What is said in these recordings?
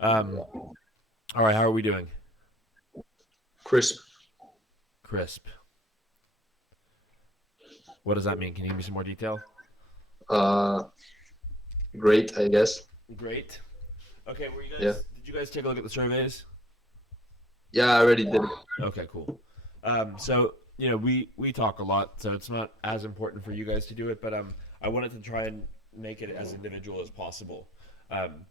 Um, all right, how are we doing? Crisp. Crisp. What does that mean? Can you give me some more detail? Uh, Great, I guess. Great. Okay, were you Yeah. guys? Did you guys take a look at the surveys? Yeah, I already did it. Okay, cool. So we talk a lot, so it's not as important for you guys to do it, but I wanted to try and make it as individual as possible, um,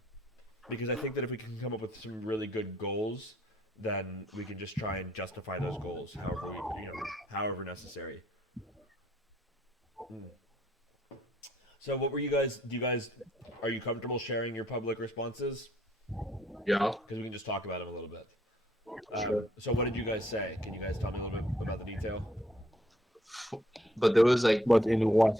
because I think that if we can come up with some really good goals, then we can just try and justify those goals, however necessary. Mm. So, what were you guys? Are you comfortable sharing your public responses? Yeah, Because we can just talk about them a little bit. sure. So, what did you guys say? Can you guys tell me a little bit about the detail? But there was like, But in what?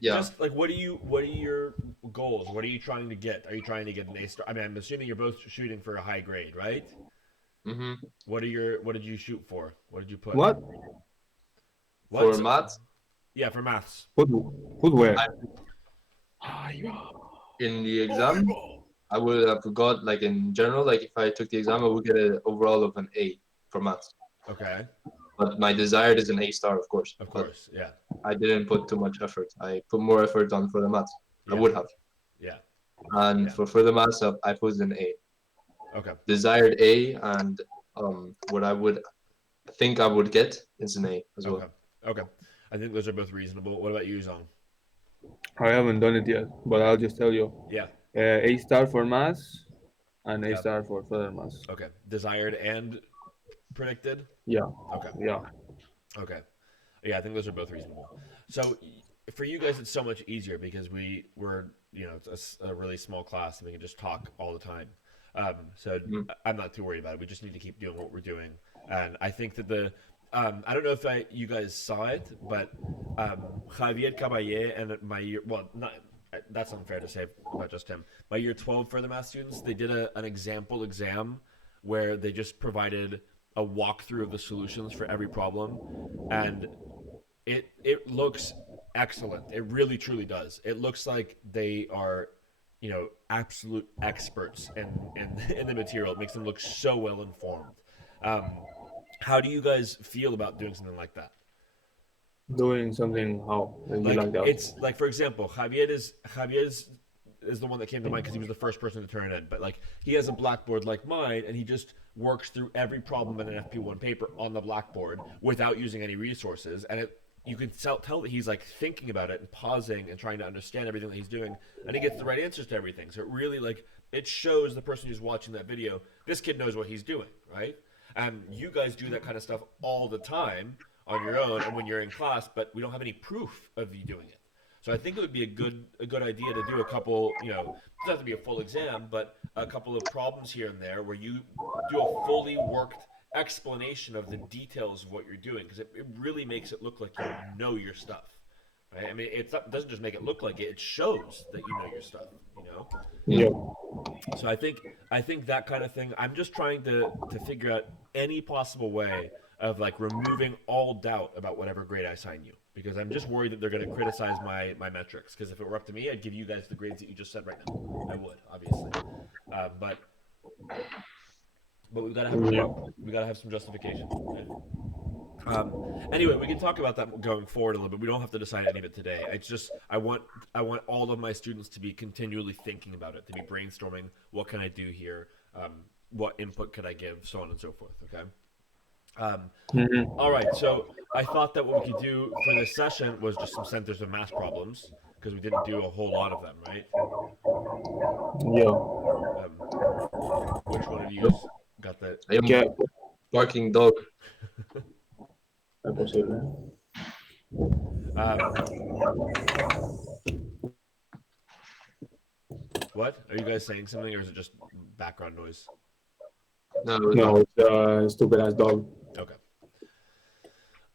yeah. Just like what are your goals? What are you trying to get? Are you trying to get an A star? I mean, I'm assuming you're both shooting for a high grade, right? Mm-hmm. What did you shoot for? What did you put? What? What? For maths, Yeah, for maths. Put put where? I, Ah, yeah. in the exam, I would have got like in general, like if I took the exam, I would get an overall of an A for maths. Okay, But my desired is an A star, of course. of But course. Yeah, I didn't put too much effort. I put more effort on for the maths. I yeah, would have. yeah, And yeah. for further maths, I put an A. Okay, Desired A, and what I would think I would get is an A as okay, well. okay. I think those are both reasonable. What about you, Zong? I haven't done it yet, but I'll just tell you. Yeah, A star for maths and A yeah. star for further maths. Okay, desired and predicted. Yeah, Okay, yeah. okay. Yeah, I think those are both reasonable. So for you guys, it's so much easier because we're it's a really small class and we can just talk all the time. So Mm. I'm not too worried about it. We just need to keep doing what we're doing, and I think that I don't know if you guys saw it, but Javier Caballé and my year well not that's unfair to say about just him. My year 12 for the math students, they did an example exam where they just provided a walkthrough of the solutions for every problem, and it looks excellent. It really truly does. It looks like they are, absolute experts in the material. It makes them look so well informed. Um, how do you guys feel about doing something like that? Doing something how you Like like that. it's like for example, Javier is the one that came to mind because he was the first person to turn it in. But like he has a blackboard like mine, and he just works through every problem in an FP1 paper on the blackboard without using any resources, and you can tell that he's like thinking about it and pausing and trying to understand everything that he's doing, and he gets the right answers to everything. So it really like it shows the person who's watching that video, this kid knows what he's doing, right? And you guys do that kind of stuff all the time on your own and when you're in class, but we don't have any proof of you doing it. So I think it would be a good idea to do a couple, it doesn't have to be a full exam, but a couple of problems here and there where you do a fully worked explanation of the details of what you're doing because it really makes it look like you know your stuff. Right? I mean, it doesn't just make it look like it; it shows that you know your stuff. You know, Yeah. so I think that kind of thing. I'm just trying to figure out any possible way of like removing all doubt about whatever grade I assign you because I'm just worried that they're going to criticize my metrics. Because if it were up to me, I'd give you guys the grades that you just said right now. I would obviously, but we've got to have Yeah. we got to have some justification, right? Um, anyway, we can talk about that going forward a little bit. We don't have to decide any of it today. It's just I want all of my students to be continually thinking about it, to be brainstorming. What can I do here? What input could I give? So on and so forth. Okay. Um, Hmm. all right. So I thought that what we could do for this session was just some centers of mass problems because we didn't do a whole lot of them, right? Yeah. Um, which one of you's got the? I am ¿Qué? barking dog. Es posible. Um, what are you guys saying something, or is it just background noise? No, it was No, not. it's a stupid ass dog. Okay.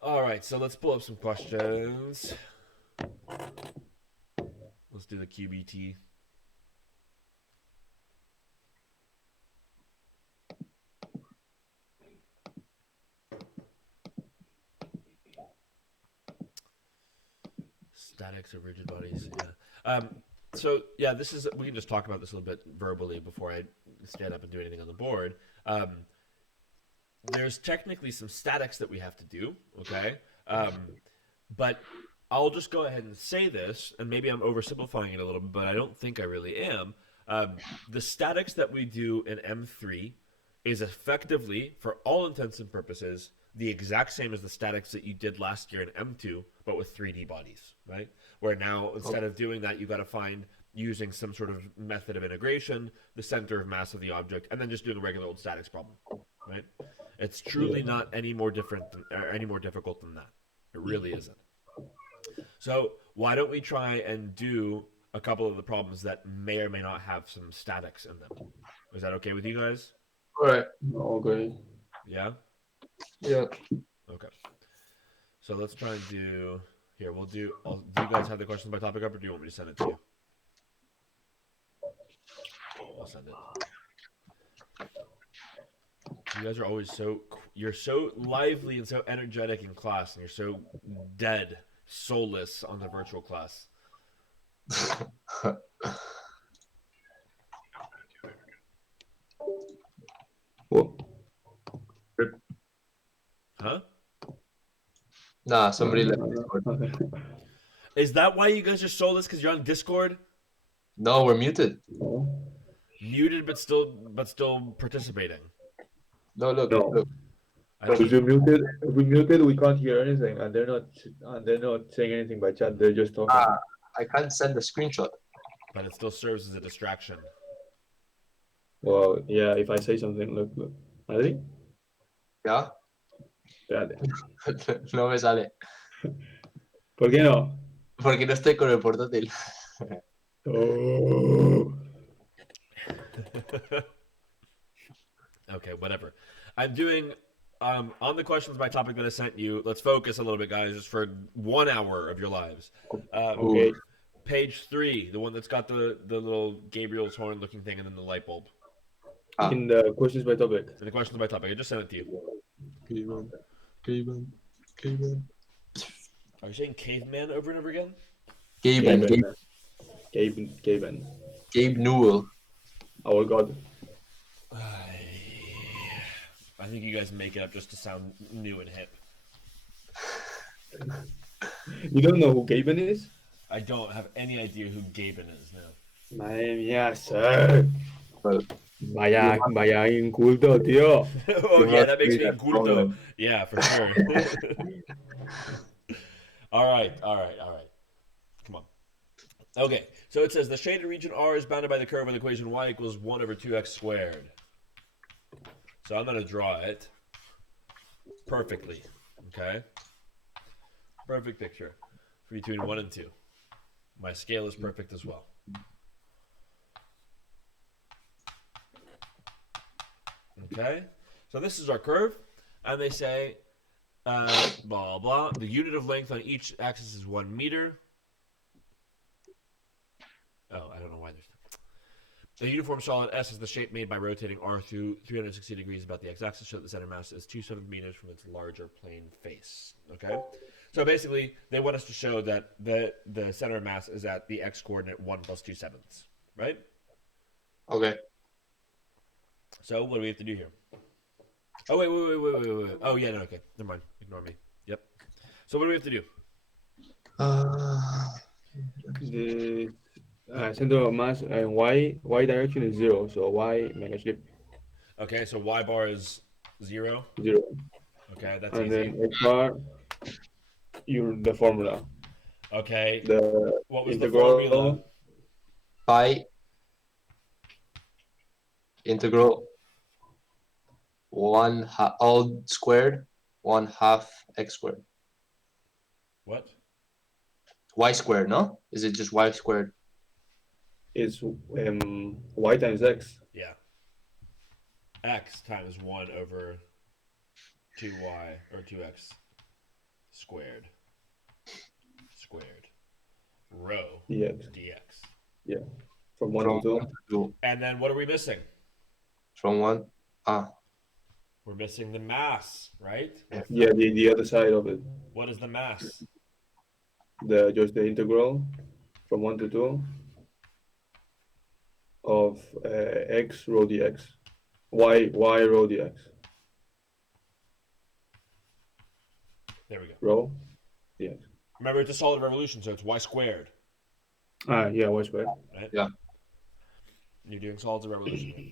All right, so let's pull up some questions. Let's do the QBT. Statics of rigid bodies. Yeah. So yeah, this is we can just talk about this a little bit verbally before I stand up and do anything on the board. There's technically some statics that we have to do, okay? But I'll just go ahead and say this, and maybe I'm oversimplifying it a little bit, but I don't think I really am. The statics that we do in M3 is effectively, for all intents and purposes, the exact same as the statics that you did last year in M2, but with 3D bodies, right? Where now, instead of doing that, you've got to find, using some sort of method of integration, the center of mass of the object, and then just doing a regular old statics problem, right? It's truly not any more different or any more difficult than that. It really isn't. So why don't we try and do a couple of the problems that may or may not have some statics in them? Is that okay with you guys? All right. Okay. Yeah? Yeah. Okay. So let's try and do... Here, we'll do... do you guys have the questions by topic up, or do you want me to send it to you? I'll send it. You guys are always so... You're so lively and so energetic in class, and you're so dead, soulless on the virtual class. What? Huh? Nah, somebody left Discord. Okay. Is that why you guys are soulless? Because you're on Discord? No, we're muted. Muted, but still participating. No, look, No. look. I don't- If we muted, we can't hear anything, and they're not saying anything by chat. They're just talking. I can't send a screenshot. But it still serves as a distraction. Well, yeah. If I say something, look. ¿Adri? ¿Ya? Espérate. No me sale. ¿Por qué no? Porque no estoy con el portátil. Oh. Okay, whatever. I'm doing on the questions by topic that I sent you. Let's focus a little bit, guys, just for 1 hour of your lives. Okay. Page 3, the one that's got the little Gabriel's horn looking thing and then the light bulb. Ah. In the questions by topic. And the questions by topic. I just sent it to you. Caveman. Are you saying caveman over and over again? Gaben. Gabe Newell. Our God. I think you guys make it up just to sound new and hip. You don't know who Gaben is? I don't have any idea who Gaben is now. Madre mía, sir. Well, Vaya inculto, tío. Oh You yeah, have that makes to me read that inculto. problem. Yeah, for sure. All right. Come on. Okay, so it says the shaded region R is bounded by the curve of the equation y equals 1 over 2x squared. So I'm going to draw it perfectly, okay? Perfect picture between 1 and 2. My scale is perfect as well. Okay, so this is our curve, and they say, blah, blah, the unit of length on each axis is 1 meter. Oh, I don't know why there's... The uniform solid S is the shape made by rotating R through 360 degrees about the x-axis, so that the center mass is 27 meters from its larger plane face. Okay? So basically, they want us to show that the center of mass is at the x-coordinate 1 plus 2/7, right? okay. So what do we have to do here? Oh, wait. Oh, yeah, no, okay. Never mind. Ignore me. Yep. So what do we have to do? The center of mass and y direction is 0, so y mega slip Okay, so y bar is 0. 0. Okay, that's And easy. then x bar, the formula. Okay, The what was the integral formula? Pi integral 1/2 all squared 1/2 x squared. What? Y squared, no? Is it just y squared? is y times x. Yeah. X times 1 over 2y, or 2x squared. Rho Dx. dx. From 1 From to 2. 1 to 2. And then what are we missing? From 1. We're missing the mass, right? Yeah, the other side of it. What is the mass? Just the integral from 1 to 2. of x rho dx. Y rho dx. There we go. Rho dx. Remember, it's a solid revolution, so it's y squared, Yeah, y squared. right? Yeah. You're doing solids of revolution here.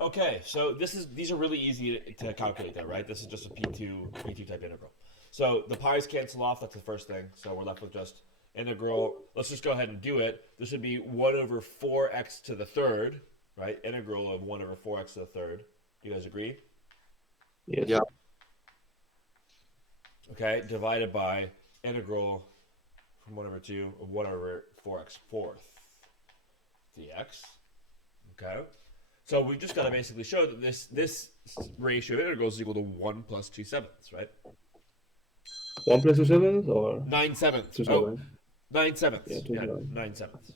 Okay, so these are really easy to calculate, though, right? This is just a P2 type integral. So the pi's cancel off. That's the first thing. So we're left with just integral. Let's just go ahead and do it. This would be 1 over 4x to the third, right? Integral of 1 over 4x to the third. Do you guys agree? Yes. Yeah. Okay, divided by integral from 1 over 2 of 1 over 4x fourth dx. Okay. So we just got to basically show that this ratio of integrals is equal to 1 plus 2 sevenths, right? 1 plus 2 sevenths or 9 sevenths. 2 Oh, sevenths? 9 sevenths. Yeah, 2 Yeah, sevenths. 9 sevenths.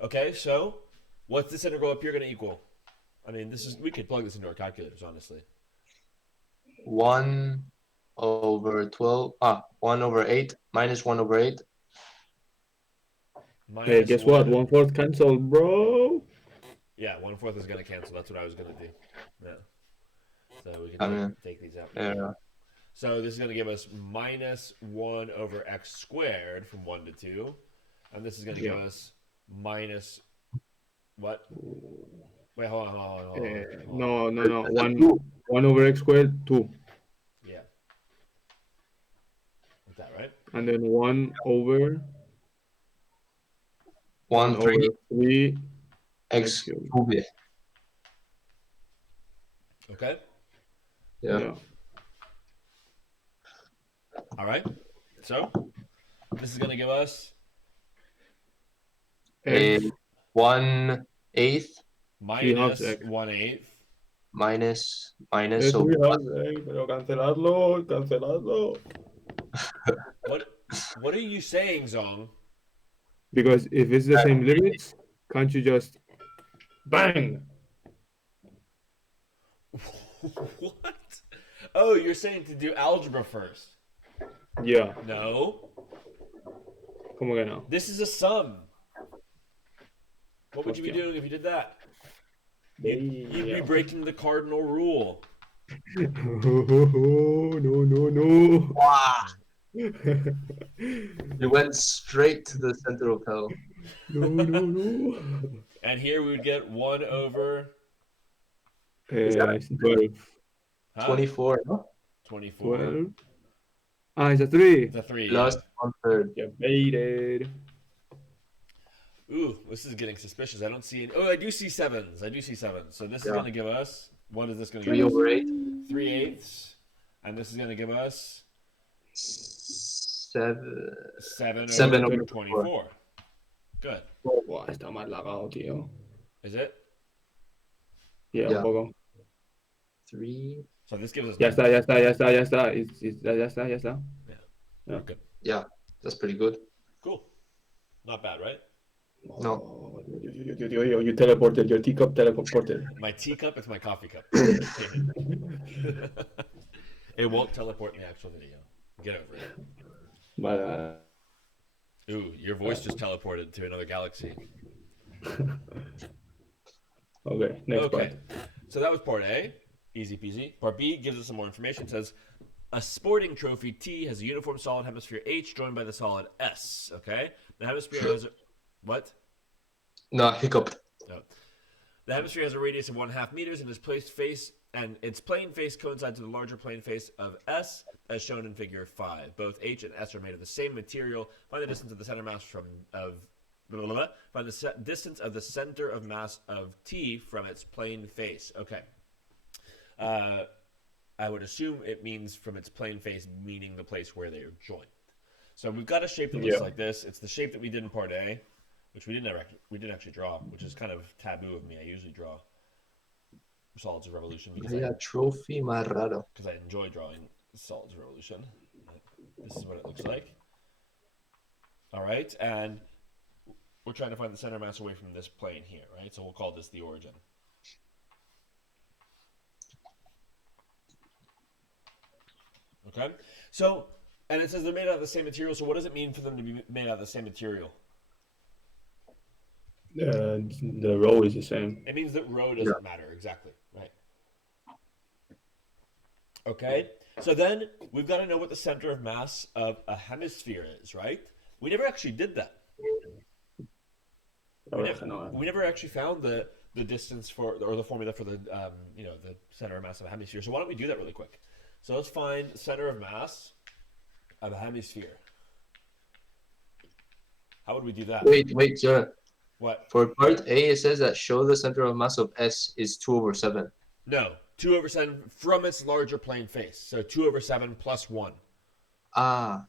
Okay, so what's this integral up here going to equal? I mean, we could plug this into our calculators, honestly. 1 over 12. 1 over 8 minus 1 over 8. Hey, Minus guess what? 1. 1/4 cancelled, bro. Yeah, 1/4 is going to cancel. That's what I was going to do. Yeah. So we I can mean, take these out. yeah. So this is going to give us minus 1 over x squared from 1 to 2. And this is going to give us minus what? Wait, hold on. No. 1 over x squared, 2. Yeah. Like that, right? And then 1 over 1 3 3 x cubed. cubed. Okay. Yeah. All right. So this is going to give us X 1/8 minus x. 1/8. minus Es so 3 halves x, pero canceladlo. What are you saying, Zong? Because if it's the same limits, can't you just bang? What? Oh, you're saying to do algebra first. Yeah. No. Come again now. This is a sum. What would you be Hostia. doing if you did that? You'd be breaking the cardinal rule. No. wow. It went straight to the center of hell. No. And here we would get 1 over 12. 24, no? 24. 12. It's a 3. It's a 3. Plus 1/3. You baited. Ooh, this is getting suspicious. I don't see it. Oh, I do see sevens. So this is going to give us. What is this going to 3 give us? over 8. 3/8. And this is going to give us 7 7 over 24. 24. Good. Buah, está mal lagado, tío. Is it? Yeah, un Yeah. poco. 3. So this gives us. Ya está. Ya está. Yeah. Good. Yeah, that's pretty good. Cool. Not bad, right? No. Oh, you teleported. Your teacup teleported. My teacup is my coffee cup. It won't teleport in the actual video. Get over it. Vale. Ooh, your voice just teleported to another galaxy. Okay, next part. So that was part A. Easy peasy. Part B gives us some more information. It says, a sporting trophy T has a uniform solid hemisphere H joined by the solid S. Okay? The hemisphere has... What? No, hiccup. No. The hemisphere has a radius of 1/2 meters and its plane face coincides with the larger plane face of S, as shown in Figure 5. Both H and S are made of the same material. Find the distance of the center mass Find the distance of the center of mass of T from its plane face. Okay. I would assume it means from its plane face, meaning the place where they are joined. So we've got a shape that looks like this. It's the shape that we did in Part A, which we didn't actually draw, which is kind of taboo of me. I usually draw solids of revolution because trophy más raro. I enjoy drawing solids of revolution. This is what it looks like. All right, and we're trying to find the center mass away from this plane here, right? So we'll call this the origin. Okay, so, and it says they're made out of the same material, so what does it mean for them to be made out of the same material? The row is the same. It means that rho doesn't matter, exactly, right? Okay, so then we've got to know what the center of mass of a hemisphere is, right? We never actually did that. We never, we never actually found the distance for or the formula for the the center of mass of a hemisphere. So why don't we do that really quick? So let's find center of mass of a hemisphere. How would we do that? Wait, sir. What? For part A, it says that show the center of mass of S is 2/7. No, 2/7 from its larger plane face. So 2/7 plus 1. Ah,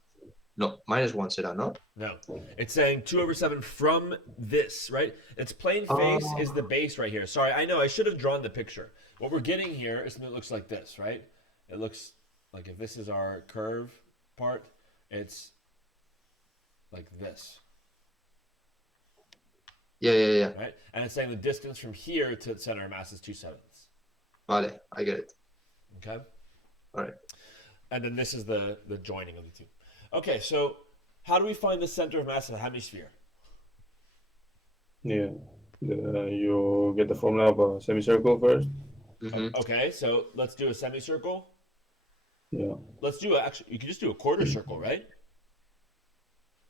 no, -1 será, ¿no? No, it's saying 2/7 from this, right? Its plane face is the base right here. Sorry, I know I should have drawn the picture. What we're getting here is something that looks like this, right? It looks like if this is our curve part, it's like this, Yeah. right? And it's saying the distance from here to the center of mass is 2/7. Vale, I get it. Okay. All right. And then this is the joining of the two. Okay, so how do we find the center of mass of a hemisphere? Yeah. You get the formula of a semicircle first. Mm-hmm. Okay, so let's do a semicircle. Yeah. Let's do actually. You can just do a quarter circle, right?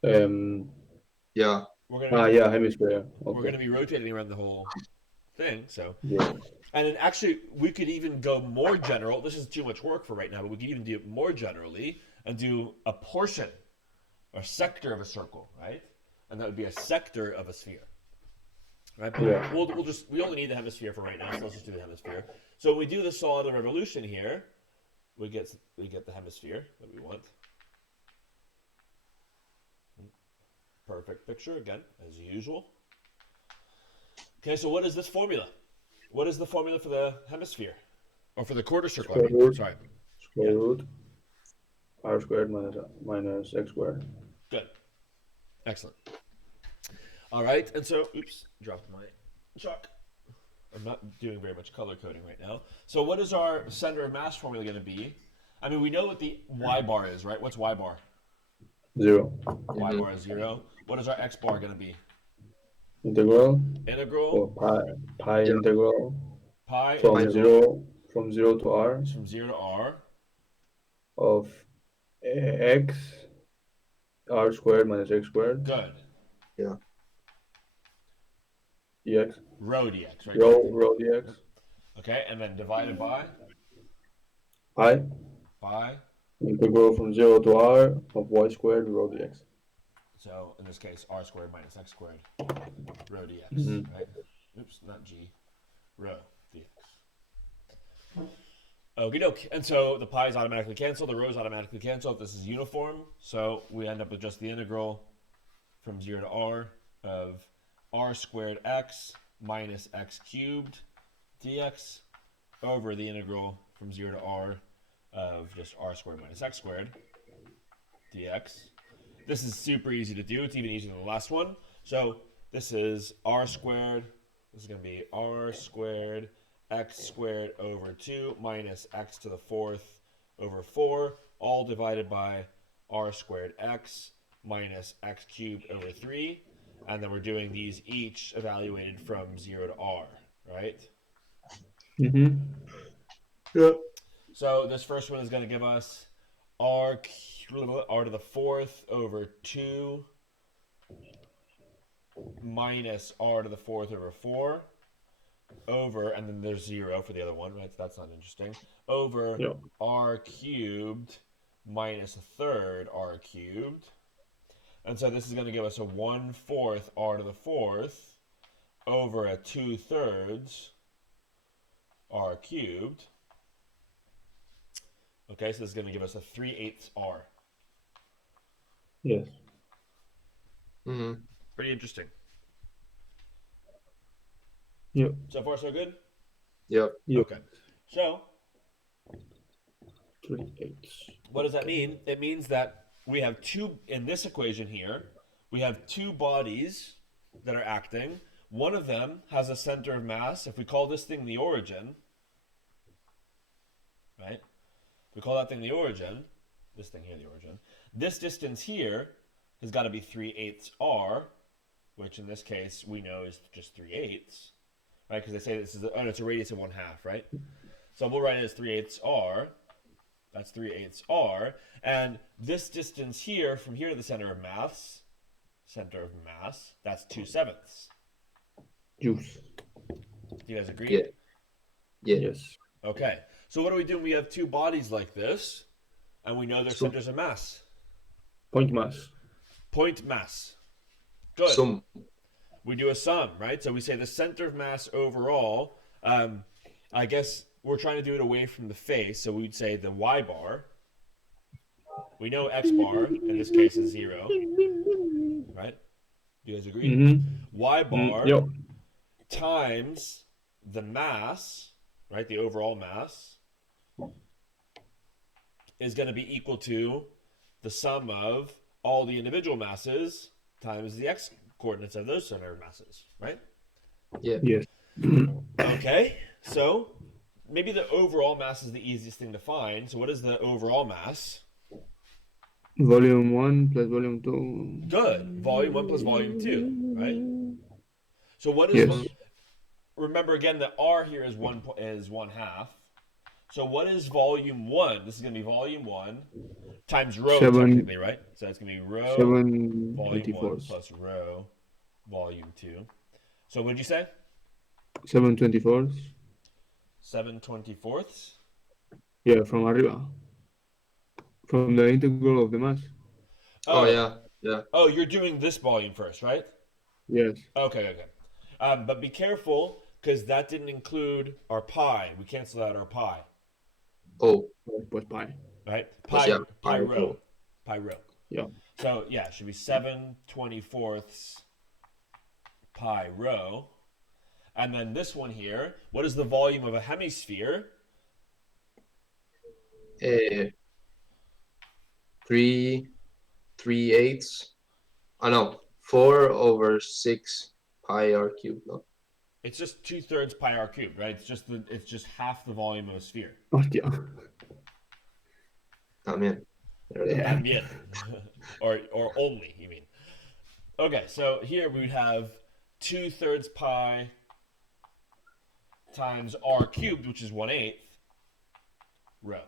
Yeah. Hemisphere. Okay. We're going to be rotating around the whole thing. So, Yeah. and then actually, we could even go more general. This is too much work for right now, but we could even do it more generally and do a portion or sector of a circle, right? And that would be a sector of a sphere, right? But Yeah. we only need the hemisphere for right now, so let's just do the hemisphere. So when we do the solid of revolution here, we get the hemisphere that we want. Perfect picture again, as usual. Okay, so what is this formula? What is the formula for the hemisphere? Or for the quarter circle, I mean. Sorry. Square root r squared minus x squared. Good. Excellent. All right, and so, oops, dropped my chalk. I'm not doing very much color coding right now. So what is our center of mass formula going to be? I mean, we know what the y bar is, right? What's y bar? 0. Y bar is 0. What is our x bar going to be? Integral. Integral. Or pi integral. Pi From integral. 0 to r. From 0 to r. Of x r squared minus x squared. Good. Yeah. Dx. Rho dx, right? Rho dx. Okay, and then divided by? Pi. Pi. Integral from 0 to r of y squared rho dx. So in this case, r squared minus x squared, rho dx, right? Oops, not g, rho dx. Okie doke. And so the pi's automatically cancel, the rho's automatically cancel if this is uniform. So we end up with just the integral from 0 to r of r squared x minus x cubed dx over the integral from 0 to r of just r squared minus x squared dx. This is super easy to do. It's even easier than the last one. So this is r squared. This is going to be r squared x squared over 2 minus x to the 4th over 4, all divided by r squared x minus x cubed over 3. And then we're doing these each evaluated from 0 to r, right? Mm-hmm. Yeah. So this first one is going to give us r to the 4th over 2 minus r to the 4th over 4 over, and then there's 0 for the other one, right? So that's not interesting. Over r cubed minus a third r cubed. And so this is going to give us a 1/4 r to the 4th over a 2/3 r cubed. Okay, so this is going to give us a 3/8 r. Yes. Mm-hmm. Pretty interesting. Yep. So far, so good? Yep. Okay. So 3/8. what does that mean? It means that we have two, in this equation here, we have two bodies that are acting. One of them has a center of mass. If we call this thing the origin, right? If we call that thing the origin, this thing here the origin, this distance here has got to be 3/8 r, which in this case we know is just 3/8, right? Because they say this is it's a radius of 1/2, right? So we'll write it as 3/8 r. That's 3/8 r, and this distance here from here to the center of mass, that's 2/7. Juice. Do you guys agree? Yeah. Yeah. Yes. Okay. So what do we do when we have two bodies like this, and we know their So- centers of mass? Point mass. Point mass. Good. Sum. We do a sum, right? So we say the center of mass overall. I guess we're trying to do it away from the face, so we'd say the y bar. We know x bar in this case is 0, right? Do you guys agree? Mm-hmm. Y bar Yep. times the mass, right? The overall mass is going to be equal to the sum of all the individual masses times the x coordinates of those center masses, right? Yeah. Yes. Okay, so maybe the overall mass is the easiest thing to find. So what is the overall mass? Volume 1 plus volume 2. Good. Volume 1 plus volume 2, right? So what is Yes. remember again that R here is 1/2. So what is volume 1? This is going to be volume 1 times rho 7 technically, right? So that's going to be rho 7 volume 1 24. plus rho volume 2. So what did you say? 7 24. 7/24? Yeah, from arriba. From the integral of the mass. Oh yeah. Yeah. Oh, you're doing this volume first, right? Yes. Okay. But be careful, because that didn't include our pi. We canceled out our pi, Oh. Pues pi. right? Yes, yeah. Pi rho. Yeah. So, yeah, it should be 7/24 pi rho. And then this one here, what is the volume of a hemisphere? 3/8. Oh no, 4/6 pi r cubed. No. It's just 2/3 pi r cubed, right? It's just half the volume of a sphere. Hostia. También. Yeah. También. or only, you mean. Okay, so here we would have 2/3 pi times r cubed, which is 1/8 rho.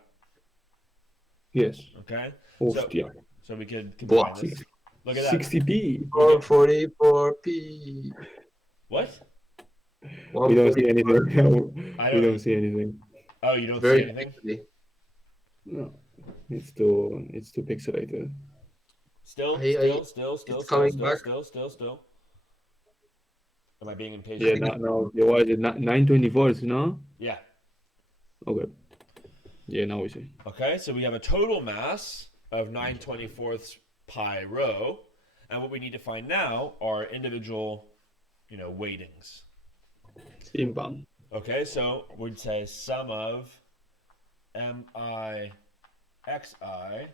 Yes. Okay? Hostia. So we could Wow. combine this. Look at that. 60p. 444p. What? We don't see anything. I We don't- don't see anything. Oh, you don't Very see anything? quickly. No. It's too pixelated. Still. It's coming back. Am I being Yeah, impatient? no. What is it? 9/24, no? Yeah. Okay. Yeah, now we see. Okay, so we have a total mass of 9/24 pi rho, and what we need to find now are individual, weightings. Steampunk. Okay, so we'd say sum of mi xi.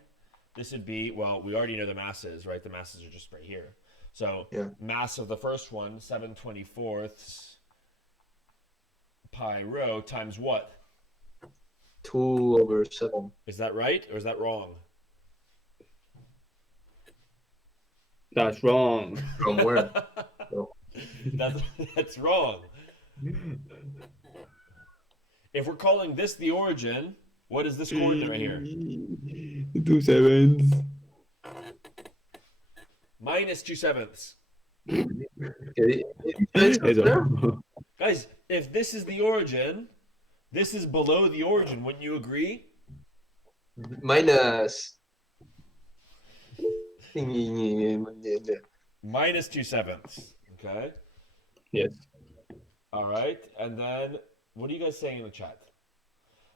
This would be, well, we already know the masses, right? The masses are just right here. So Yeah. mass of the first one, 7/24 pi rho times what? 2/7. Is that right or is that wrong? That's wrong. From where? That's wrong. If we're calling this the origin, what is this coordinate right here? 2 sevens. Minus 2/7. Okay. Eso. Guys, if this is the origin, this is below the origin. Wouldn't you agree? Minus. Minus 2/7. Okay. Yes. All right. And then, what are you guys saying in the chat?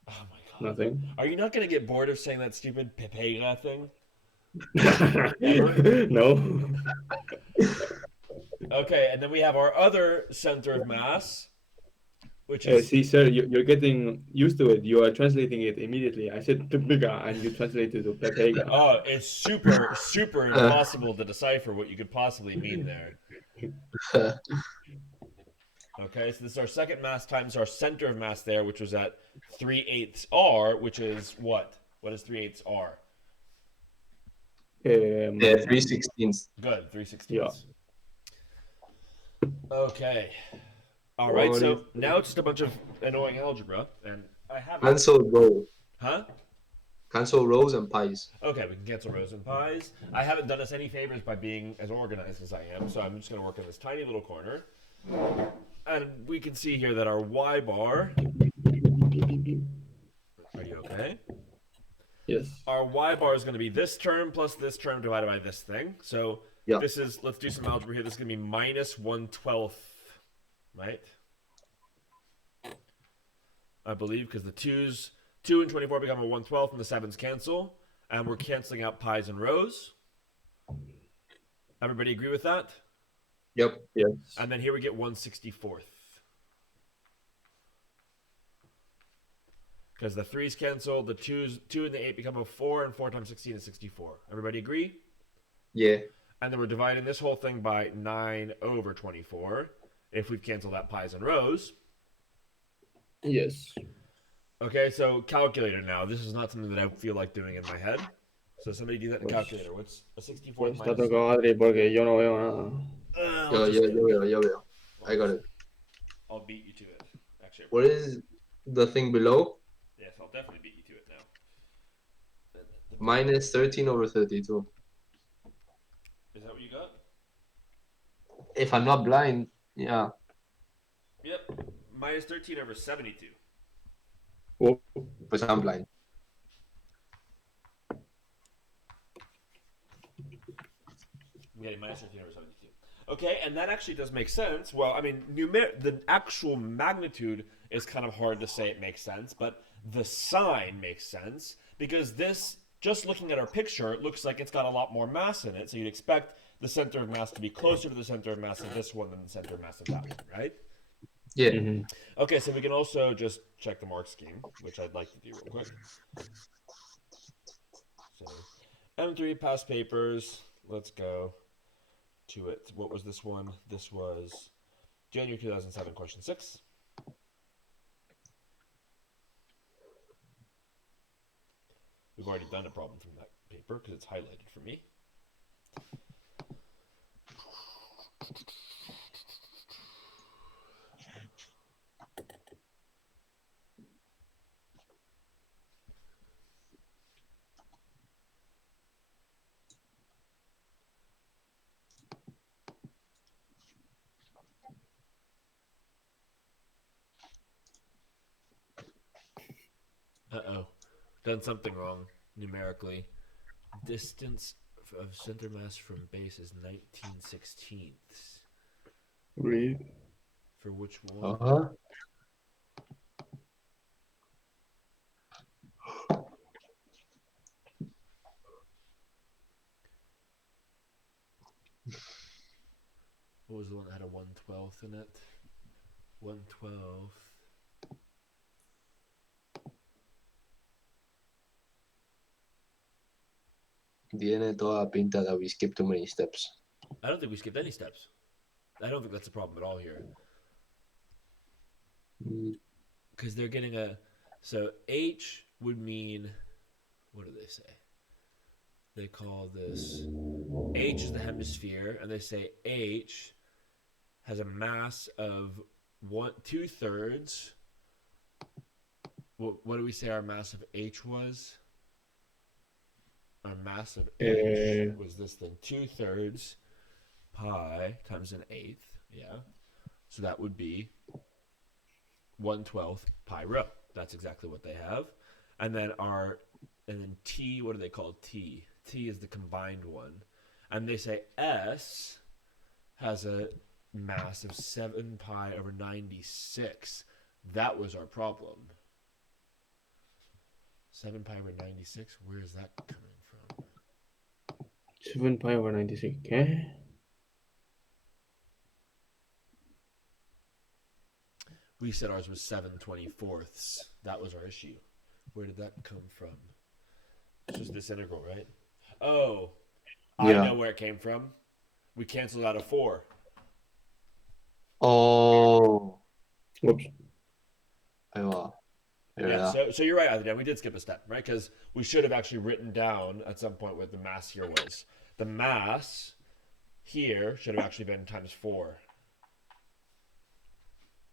Oh my god. Nothing. Are you not going to get bored of saying that stupid Pepega thing? No. Okay, and then we have our other center of mass, which is See, sir, you're getting used to it. You are translating it immediately. I said Pepega, and you translated to Pepega. oh, it's super impossible to decipher what you could possibly mean there. Okay, so this is our second mass times our center of mass there, which was at 3/8 r, which is what? What is 3/8 r? 3/16. Good, 3/16. Yeah. Okay. All right. What do So you now it's just a bunch of annoying algebra, and I haven't. cancel row? Huh? Cancel rows and pies. Okay, we can cancel rows and pies. I haven't done us any favors by being as organized as I am, so I'm just going to work in this tiny little corner. And we can see here that our y bar. Are you okay? Yes. Our y bar is going to be this term plus this term divided by this thing. So Yeah. this is, let's do some algebra here. This is going to be minus 1/12, right? I believe, because the 2 and 24 become a 1/12 and the 7s cancel. And we're canceling out pies and rows. Everybody agree with that? Yep. Yes. And then here we get 1/64th. Because the 3's cancel, the 2 and the 8 become a 4, and 4 times 16 is 64. Everybody agree? Yeah. And then we're dividing this whole thing by 9/24 if we've canceled out pies and rows. Yes. Okay, so calculator now. This is not something that I feel like doing in my head. So somebody do that in Pues- calculator. What's a 64 Pues está minus? tocado Adri porque yo no veo nada. Yo, Let's yo, just yo veo, yo veo. I got it. I'll beat you to it. Actually, What is the thing below? yes, I'll definitely beat you to it now. Minus 13/32. Is that what you got? If I'm not blind, yeah. Yep. Minus 13/72. Oh, Pues I'm blind. Yeah, minus 13/72. Okay, and that actually does make sense. Well, I mean, the actual magnitude is kind of hard to say it makes sense, but the sign makes sense because this, just looking at our picture, it looks like it's got a lot more mass in it. So you'd expect the center of mass to be closer to the center of mass of this one than the center of mass of that one, right? Yeah. mhm. Okay, so we can also just check the mark scheme, which I'd like to do real quick. So, M3 past papers. Let's go to it. What was this one? This was January 2007, question 6. We've already done a problem from that paper because it's highlighted for me. Uh-oh. Done something wrong numerically. Distance of center mass from base is 19/16ths. Really? For which one? Uh-huh. What was the one that had a 1/12 in it? 1/12. Tiene toda pinta that we skipped too many steps. I don't think we skipped any steps. I don't think that's a problem at all here. Because they're getting a. So H would mean. What do they say? They call this. H is the hemisphere, and they say H has a mass of 2/3. What do we say our mass of H was? Our mass of H was this thing. 2/3 pi times an eighth. Yeah. So that would be 1/12 pi rho. That's exactly what they have. And then T, what do they call T? T is the combined one. And they say S has a mass of 7 pi over 96. That was our problem. 7 pi over 96, where is that coming from? 7 pi over 96. ¿Qué? We said ours was 7/24ths. That was our issue. Where did that come from? It's just this integral, right? Oh, Yeah. I know where it came from. We canceled out a 4. Oh. Oops. Ahí va. Yeah, so you're right, Adrian. We did skip a step, right? Because we should have actually written down at some point what the mass here was. The mass here should have actually been times 4.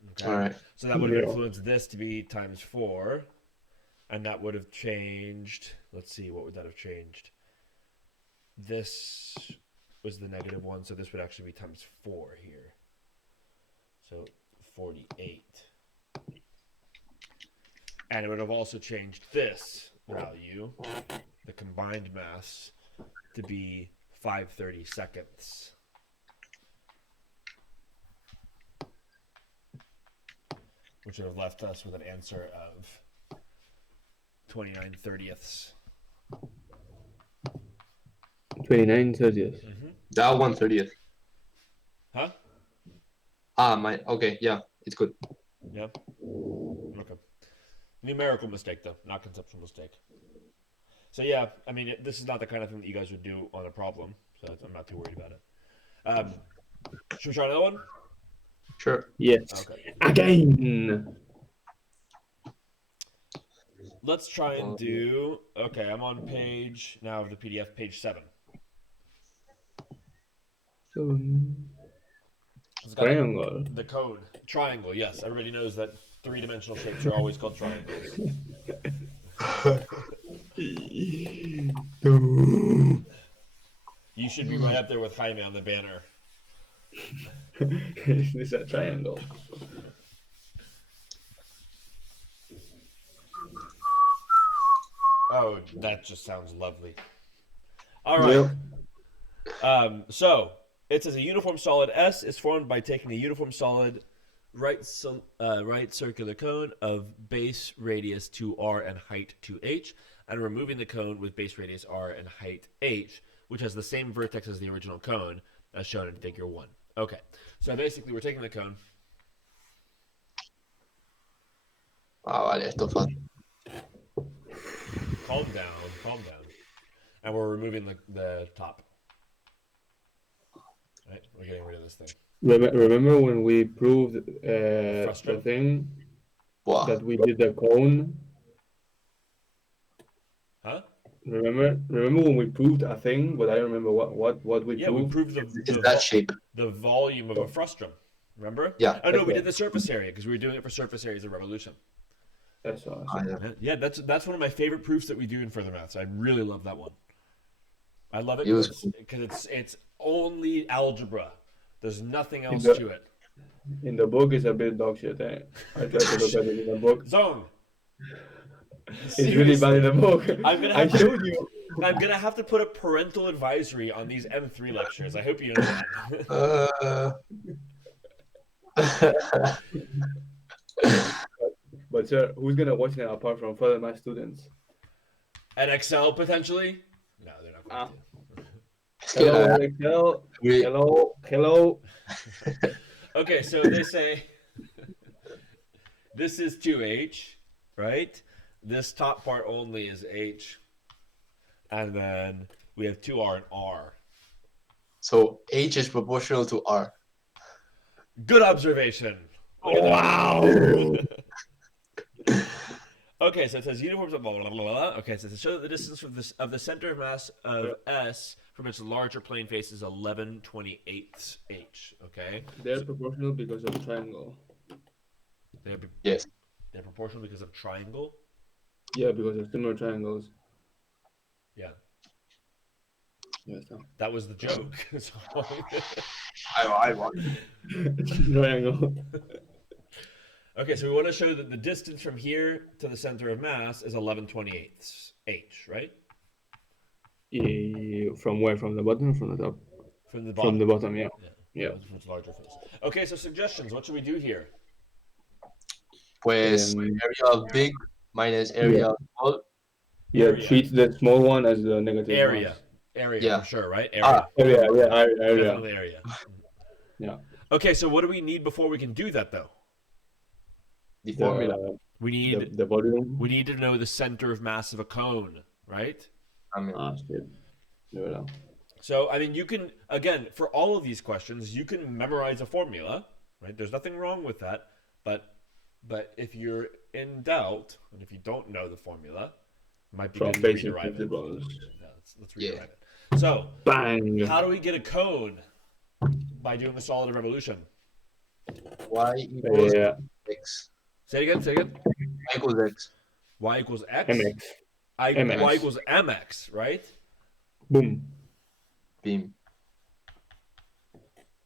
Okay. All right. So that would have Yeah. influenced this to be times 4. And that would have changed. Let's see, what would that have changed? This was the -1, so this would actually be times 4 here. So 48. And it would have also changed this value, the combined mass, to be 530 seconds. Which would have left us with an answer of 29 30ths. 29 30th. That 1/30th. Huh? Okay, yeah, it's good. Yeah. Okay. Numerical mistake, though, not conceptual mistake. So, yeah, I mean, this is not the kind of thing that you guys would do on a problem, so I'm not too worried about it. Should we try another one? Sure. Yes. Okay. Again. Let's try and do... Okay, I'm on page, now of the PDF, page 7. It's got Triangle. the code. Triangle, yes. Everybody knows that 3-dimensional shapes are always called triangles. You should be right up there with Jaime on the banner. This is a triangle. Oh, that just sounds lovely. All right. Yep. So it says a uniform solid S is formed by taking a uniform solid right circular cone of base radius 2r and height 2h, and removing the cone with base radius r and height h, which has the same vertex as the original cone, as shown in Figure 1. Okay, so basically we're taking the cone. Vale, esto es fácil. Calm down. And we're removing the top. Right, we're getting rid of this thing. Remember when we proved the Frustrum? thing Wow. that we did the cone? Huh? Remember when we proved a thing, but I don't remember what we Yeah, we proved. proved It's that shape. the volume of a frustrum. Remember? Yeah. Oh no, we did the surface area because we were doing it for surface areas of revolution. That's awesome. Yeah. Yeah, that's one of my favorite proofs that we do in further maths. I really love that one. I love it It was because it's only algebra. There's nothing else the- to it. In the book, it's a bit dog shit. Eh? I tried to look at it in the book. Zone. It's really bad in the book. I'm gonna I have to- showed you. I'm gonna have to put a parental advisory on these M3 lectures. I hope you know that. But sir, who's gonna watch that apart from further math students? And Excel potentially? No, they're not going to. Hello, Excel. we, Hello. Okay, so they say this is 2h, right? This top part only is h. And then we have 2r and r. so H is proportional to R. Good observation. Wow. Okay, so it says uniforms of blah, blah, blah, blah. Okay, so to show that the distance of the center of mass of S from its larger plane face is 11/28 h. Okay? They're proportional because of triangle. Yes. They're proportional because of triangle? Yeah, because of similar triangles. Yeah. Yes, no. That was the joke. So- I want. Triangle. Okay, so we want to show that the distance from here to the center of mass is 11/28 h, right? From where? From the bottom or from the top? From the bottom. From the bottom, yeah. Yeah. From its larger face. Okay, so suggestions. What should we do here? Pues area of big minus area of small. Yeah, Area. treat the small one as the negative Area. mass. Area, Yeah. for sure, right? Area. Area. Definitely area. Yeah. Okay, so what do we need before we can do that, though? The formula. We need The volume. we need to know the center of mass of a cone, right? I mean, Shit. No. So, I mean, you can, again, for all of these questions, you can memorize a formula, right? There's nothing wrong with that. But if you're in doubt, and if you don't know the formula, it might be From good to basic rewrite it. principles. Yeah, let's rewrite it. So, Bang. how do we get a cone by doing a solid of revolution? Y equals Yeah, x. Say it again. Say it again. Y equals x. Y equals x. mx, Y mx. equals mx, right? Boom. Beam.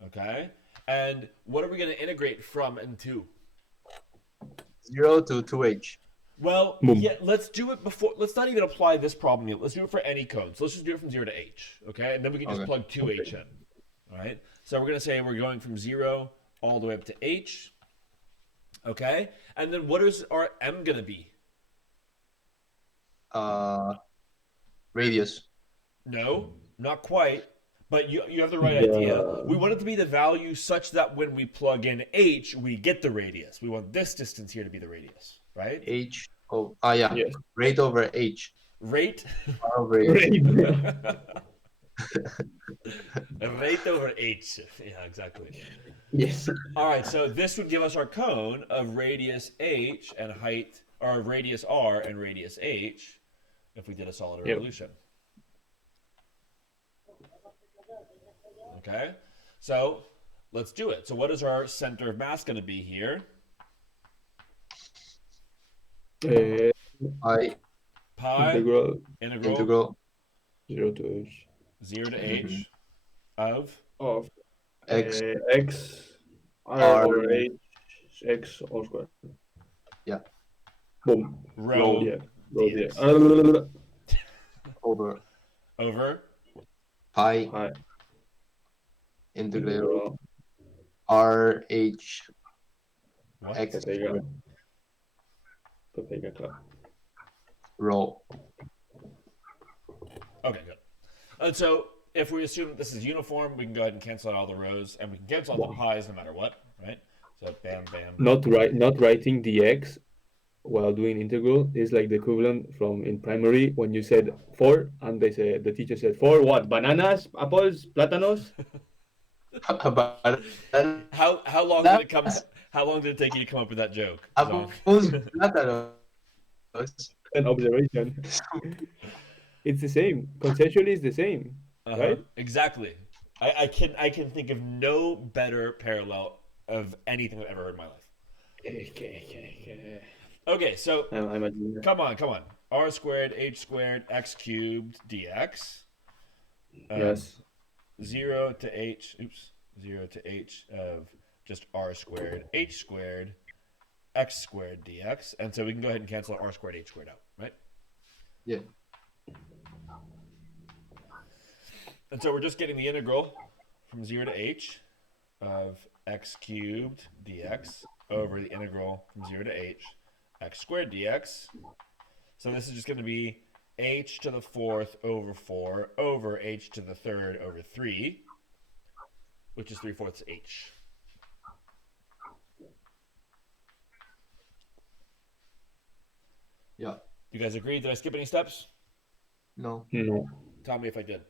Okay. And what are we going to integrate from and to? 0 to 2h. Well, Boom. yeah, let's do it before. Let's not even apply this problem yet. Let's do it for any code. So let's just do it from 0 to h, okay? And then we can just Okay. plug 2h in, all right? So we're going to say we're going from 0 all the way up to h, okay? And then what is our m going to be? Radius. No, not quite. But you have the right Yeah. idea. We want it to be the value such that when we plug in h, we get the radius. We want this distance here to be the radius, right? H. Oh, yeah. Yes. Rate over h. Rate. R over h. Rate over h. Yeah, exactly. Yes. All right, so this would give us our cone of radius h and height, or radius r and radius h, if we did a solid Yep. revolution. Okay, so let's do it. So what is our center of mass going to be here? I Pi Integral integral 0 to h 0 to h of of x. x r R. over h x all squared. Yeah. Boom. rho Yeah. Rho dx. dx. Over over pi Hi. integral r h what? x Pega. Pega, claro. rho. Okay, good. And so if we assume that this is uniform, we can go ahead and cancel out all the rows, and we can cancel out the pi's no matter what, right? So bam, bam. Not writing the x while doing integral is like the equivalent from in primary when you said 4 and the teacher said 4 what? Bananas, apples, plátanos? But How long did it come? How long did it take you to come up with that joke? Zong? apples, plátanos. An observation. It's the same. Conceptually it's the same. Right? Exactly. I can think of no better parallel of anything I've ever heard in my life. Okay, so I'm a junior. come on. R squared, h squared, x cubed, dx. Yes. 0 to h of just r squared, h squared, x squared dx. And so we can go ahead and cancel r squared, h squared out, right? Yeah. And so we're just getting the integral from 0 to h of x cubed dx over the integral from 0 to h x squared dx. So this is just going to be h to the 4th over 4 over h to the 3rd over 3, which is 3/4 h. Yeah. You guys agree? Did I skip any steps? No. No. Tell me if I did.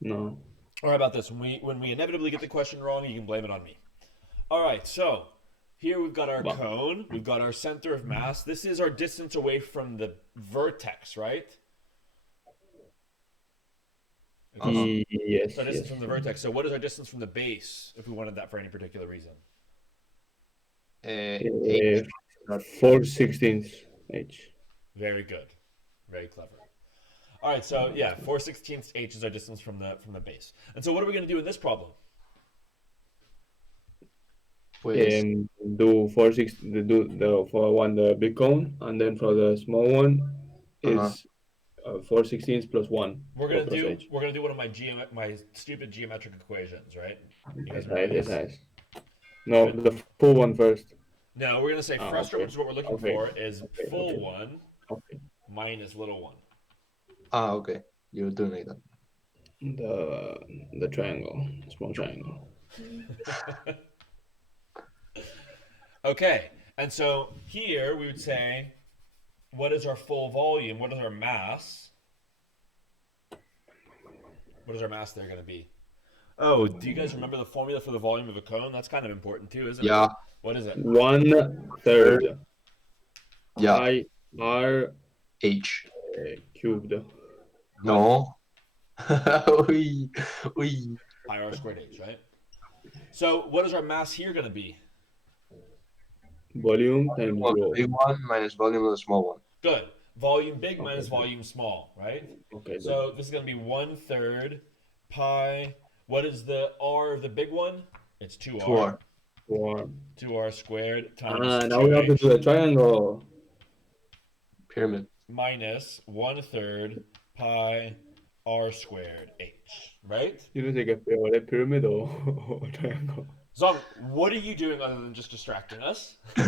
No. Or how about this? When we inevitably get the question wrong, you can blame it on me. All right, so here we've got our cone. We've got our center of mass. This is our distance away from the vertex, right? Yes. Our distance from the vertex. So what is our distance from the base, if we wanted that for any particular reason? 4/16 h. Very good. Very clever. All right, so yeah, 4/16 h is our distance from the base. And so what are we going to do in this problem? Pues, Do 4/16 do the for one the big cone and then for the small one is 4/16 plus 1. We're gonna plus do h. one of my stupid geometric equations, right? You guys Right, remember yes, these? nice. No, the full one first. No, we're gonna say frustum, okay. which is what we're looking Okay. for, is Okay, full okay. one Okay. minus little one. okay. You're doing like that. The triangle, small triangle. Okay, and so here we would say, what is our full volume? What is our mass? What is our mass there going to be? Oh, do you guys remember the formula for the volume of a cone? That's kind of important too, isn't it? Yeah. What is it? 1/3 Yeah. I r H. cubed. No. Uy. Pi r squared h, right? So what is our mass here going to be? Volume times Volume of the rho. big one minus volume of the small one. Good. Volume big Okay, minus good. volume small, right? Okay, good. So this is going to be 1/3 pi. What is the r of the big one? It's 2r. 2R. 4. 2r squared times Now we have to 2h do a triangle. Pyramid. minus 1/3 pi r squared h, right? You know, take a pyramid or, or triangle. Zong, what are you doing other than just distracting us? He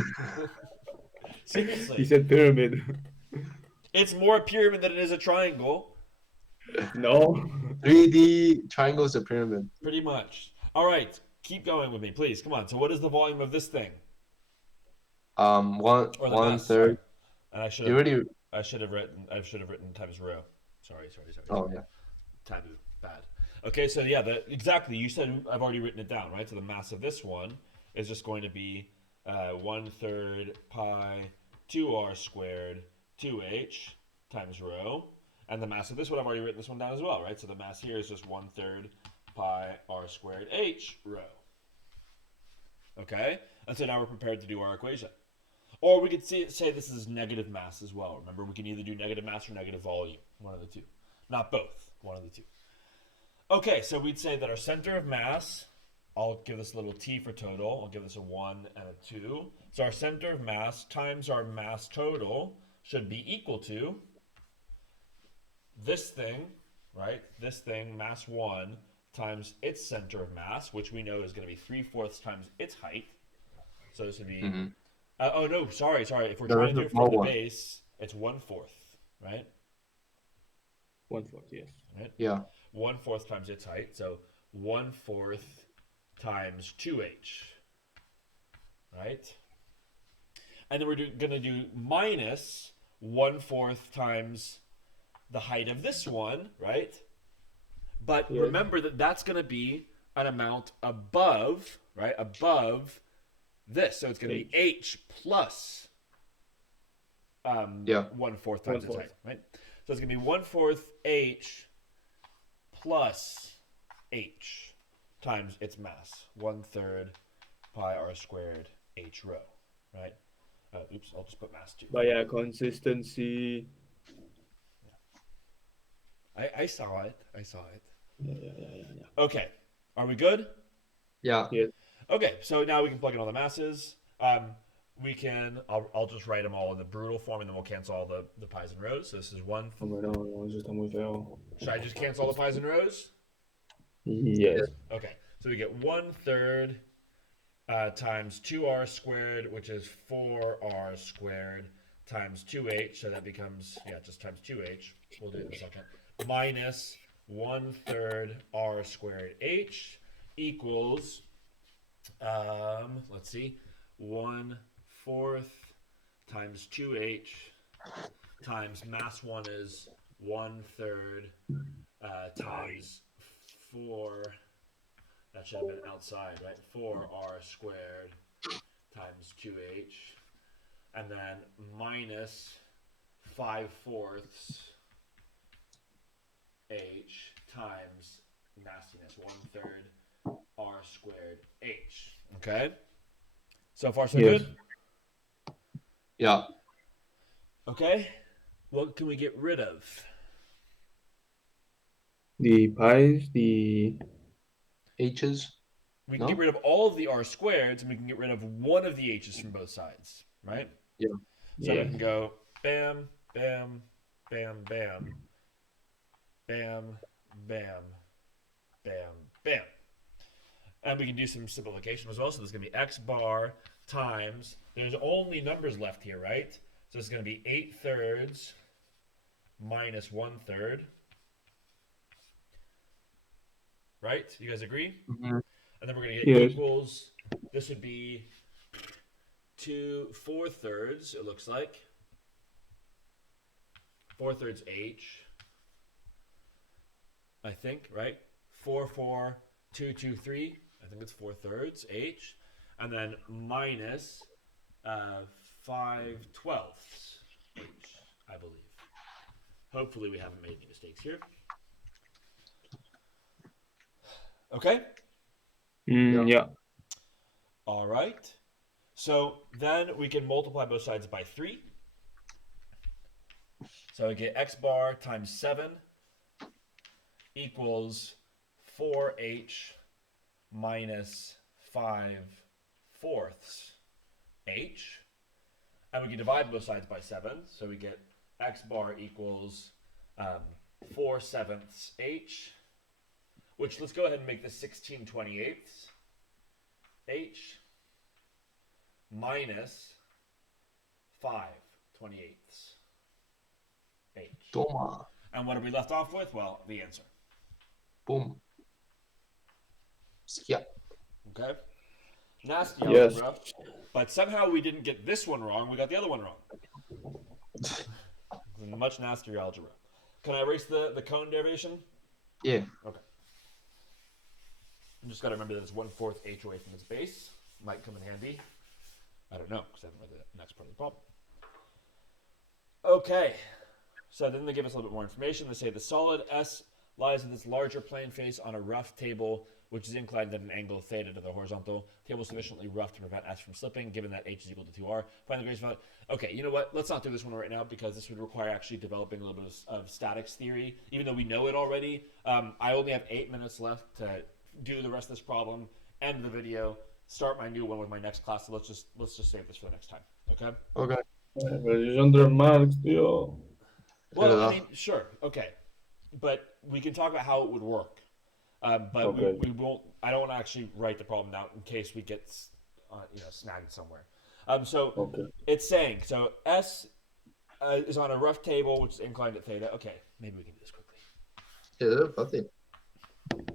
Seriously. said pyramid. It's more a pyramid than it is a triangle. No. 3D triangles a pyramid. Pretty much. All right, keep going with me, please. Come on. So what is the volume of this thing? One Or the one mass, sorry. third. And I should You have already. written times rho. Sorry. Oh yeah. Taboo. Bad. Okay, so yeah, exactly. You said I've already written it down, right? So the mass of this one is just going to be 1/3 pi 2r squared 2h times rho. And the mass of this one, I've already written this one down as well, right? So the mass here is just 1/3 pi r squared h rho. Okay? And so now we're prepared to do our equation. Or we could say this is negative mass as well. Remember, we can either do negative mass or negative volume. One of the two. Not both. One of the two. Okay, so we'd say that our center of mass, I'll give this a little t for total. I'll give this a 1 and a 2. So our center of mass times our mass total should be equal to this thing, right? This thing, mass 1, times its center of mass, which we know is going to be 3/4 times its height. So this would be... Mm-hmm. oh, no, sorry. If we're No, trying that's to do a it from small the one. base, it's 1/4, right? 1/4, yes. Right? Yeah. 1/4 times its height, so 1/4 times 2h, right? And then we're going to do minus 1/4 times the height of this one, right? But Yes. remember that that's going to be an amount above, right? Above this. So it's going to be h plus Yeah. 1/4 times its 1/4. height, right? So it's going to be 1/4 h plus h times its mass. 1/3 pi r squared h rho, right? Oops, I'll just put mass 2. But yeah, consistency. I saw it. Yeah. Okay, are we good? Yeah. Yes. Okay, so now we can plug in all the masses. I'll just write them all in the brutal form, and then we'll cancel all the pi's and rhos. So this is one. Oh, no, just muy feo. Should I just cancel all the pi's and rhos? Yes. Okay, so we get 1/3 times 2r squared, which is 4r squared, times 2h, so that becomes, just times 2h. We'll do it in a second. Minus 1/3 r squared h equals, let's see, 1/4 times 2h times mass 1 is 1/3 times 4. That should have been outside, right? 4r squared times 2h. And then minus 5/4 h times nastiness, 1/3 r squared h. Okay? So far, so Yes. good? Yeah. Okay? What can we get rid of? The pi's, the H's. We can No? get rid of all of the r squareds, and we can get rid of one of the h's from both sides, right? Yeah. So Yeah. we can go bam, bam, bam, bam, bam, bam, bam, bam. And we can do some simplification as well. So there's going to be x bar times, there's only numbers left here, right? So it's going to be 8/3 minus 1/3. Right? You guys agree? Mm-hmm. And then we're going to get Yes. equals. This would be 4/3, it looks like. 4/3 h. I think, right? 4, 4, 2, 2, 3. I think it's 4/3 h. And then minus 5/12 h, I believe. Hopefully we haven't made any mistakes here. Okay? Yeah. All right. So then we can multiply both sides by 3. So we get x bar times 7 equals 4h minus 5/4 h. And we can divide both sides by 7. So we get x bar equals 4/7 h, which let's go ahead and make this 16/28 h minus 5/28 h. Toma. And what are we left off with? Well, the answer. Boom. Yeah. Okay? Nasty Yes. algebra. But somehow we didn't get this one wrong. We got the other one wrong. Much nastier algebra. Can I erase the cone derivation? Yeah. Okay. I'm just got to remember that it's 1/4 h away from its base. Might come in handy. I don't know, because I haven't read the next part of the problem. Okay. So then they give us a little bit more information. They say the solid S lies in this larger plane face on a rough table, which is inclined at an angle of theta to the horizontal. Table sufficiently rough to prevent S from slipping, given that H is equal to 2R. Find the greatest value. Okay, you know what? Let's not do this one right now, because this would require actually developing a little bit of statics theory, even though we know it already. I only have 8 minutes left to do the rest of this problem, end the video, start my new one with my next class. So let's just save this for the next time. Okay? Okay. Precisión de marks, tío. Well, I mean, sure, okay, but we can talk about how it would work. But Okay. we won't. I don't want to actually write the problem out in case we get snagged somewhere. So Okay. it's saying S is on a rough table which is inclined at theta. Okay, maybe we can do this quickly. Yeah, fácil.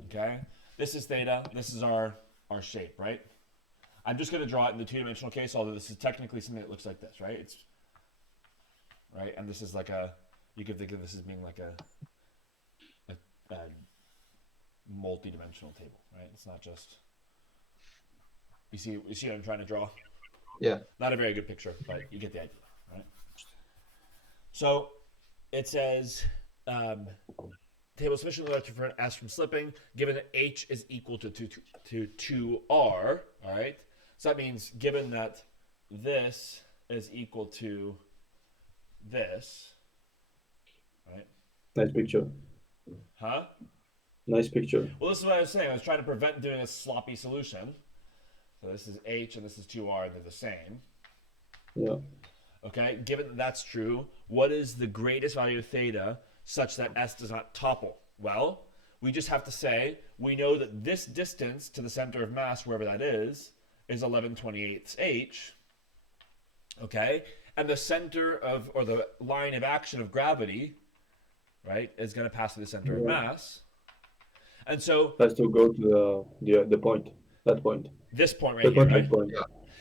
Okay, this is theta. This is our shape, right? I'm just going to draw it in the 2-dimensional case, although this is technically something that looks like this, right? It's right, and this is like a. You could think of this as being like a multi-dimensional table, right? It's not just. You see what I'm trying to draw? Yeah. Not a very good picture, but you get the idea, right? So it says table sufficiently large to prevent S from slipping, given that H is equal to 2R, all right? So that means given that this is equal to this, right? Nice picture. Huh? Nice picture. Well, this is what I was saying. I was trying to prevent doing a sloppy solution. So this is H and this is 2R, and they're the same. Yeah. Okay, given that that's true, what is the greatest value of theta such that S does not topple? Well, we just have to say, we know that this distance to the center of mass, wherever that is 11/28 h. Okay, and the center of, or the line of action of gravity, right, is going to pass through the center of mass. And so Has to go to the point. That point. this point right The here, contact right? point.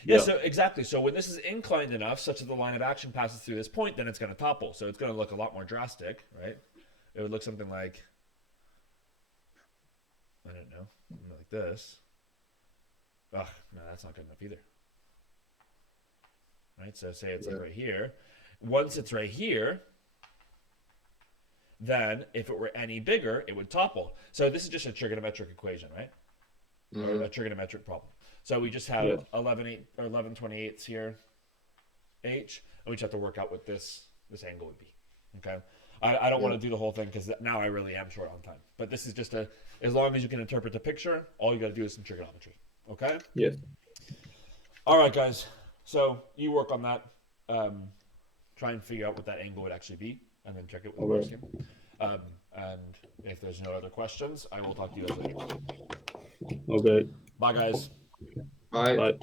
Yeah, so exactly. So when this is inclined enough such that the line of action passes through this point, then it's going to topple. So it's going to look a lot more drastic, right? It would look something like, I don't know, like this. Ugh, no, that's not good enough either. Right? So say it's like right here. Once it's right here, then if it were any bigger, it would topple. So this is just a trigonometric equation, right? Or a trigonometric problem. So we just have 11/28 here, h, and we just have to work out what this angle would be. Okay, I don't want to do the whole thing because now I really am short on time. But this is just as long as you can interpret the picture, all you got to do is some trigonometry. Okay. Yes. All right, guys. So you work on that. Try and figure out what that angle would actually be, and then check it with the mark scheme. And if there's no other questions, I will talk to you guys later. Okay. Bye, guys. Bye. Bye.